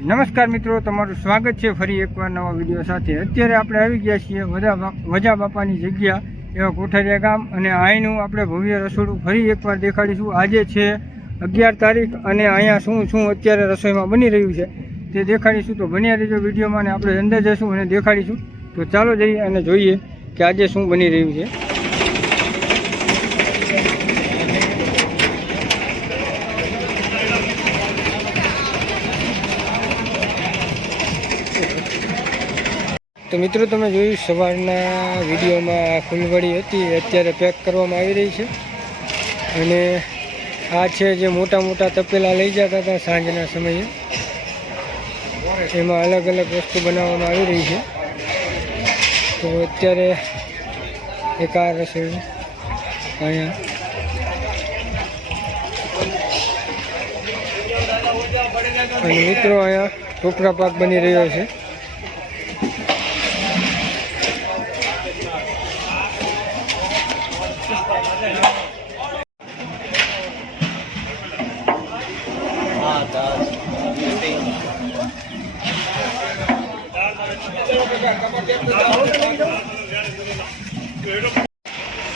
નમસ્કાર મિત્રો, તમારું સ્વાગત છે ફરી એકવાર નવા વિડીયો સાથે। અત્યારે આપણે આવી ગયા છીએ વજા બાપાની જગ્યા એવા કોઠારિયા ગામ, અને અહીંનું આપણે ભવ્ય રસોડું ફરી એકવાર દેખાડીશું। આજે છે 11 તારીખ અને અહીંયા શું અત્યારે રસોઈમાં બની રહ્યું છે તે દેખાડીશું। તો બન્યા રહેજો વિડીયોમાં, અને આપણે અંદર જઈશું અને દેખાડીશું। તો ચાલો જઈએ અને જોઈએ કે આજે શું બની રહ્યું છે। તો મિત્રો, તમે જોયું સવારના વિડીયોમાં ફૂલવડી હતી, અત્યારે પેક કરવામાં આવી રહી છે। અને આ છે જે મોટા મોટા તપેલા લઈ જતા હતા સાંજના સમયે, એમાં અલગ અલગ વસ્તુ બનાવવામાં આવી રહી છે। તો અત્યારે એક આ રસોઈ અહીંયા અને મિત્રો અહીંયા ટોપરા પાક બની રહ્યો છે।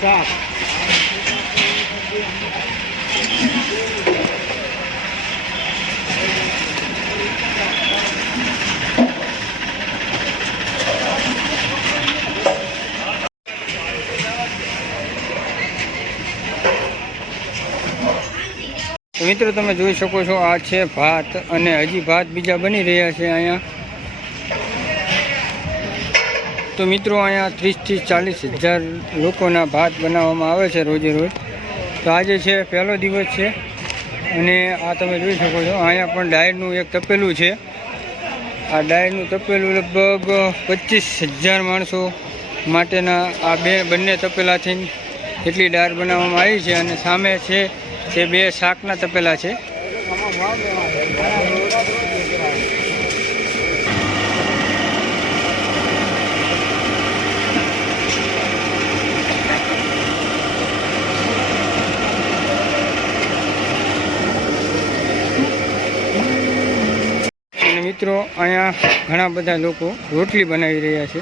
શાક મિત્રો, તમે જોઈ શકો છો આ છે ભાત, અને હજી ભાત બીજા બની રહ્યા છે અહીંયા। તો મિત્રો, અહીંયા 30 થી 40 હજાર લોકોના ભાત બનાવવામાં આવે છે રોજે રોજ। તો આજે છે પહેલો દિવસ છે, અને આ તમે જોઈ શકો છો અહીંયા પણ ડાયરનું એક તપેલું છે। આ ડાયરનું તપેલું લગભગ 25,000 માણસો માટેના આ બંને તપેલાથી એટલી ડાયર બનાવવામાં આવી છે। અને સામે છે તે 2 શાકના તપેલા છે। અને મિત્રો, અહીંયા ઘણા બધા લોકો રોટલી બનાવી રહ્યા છે।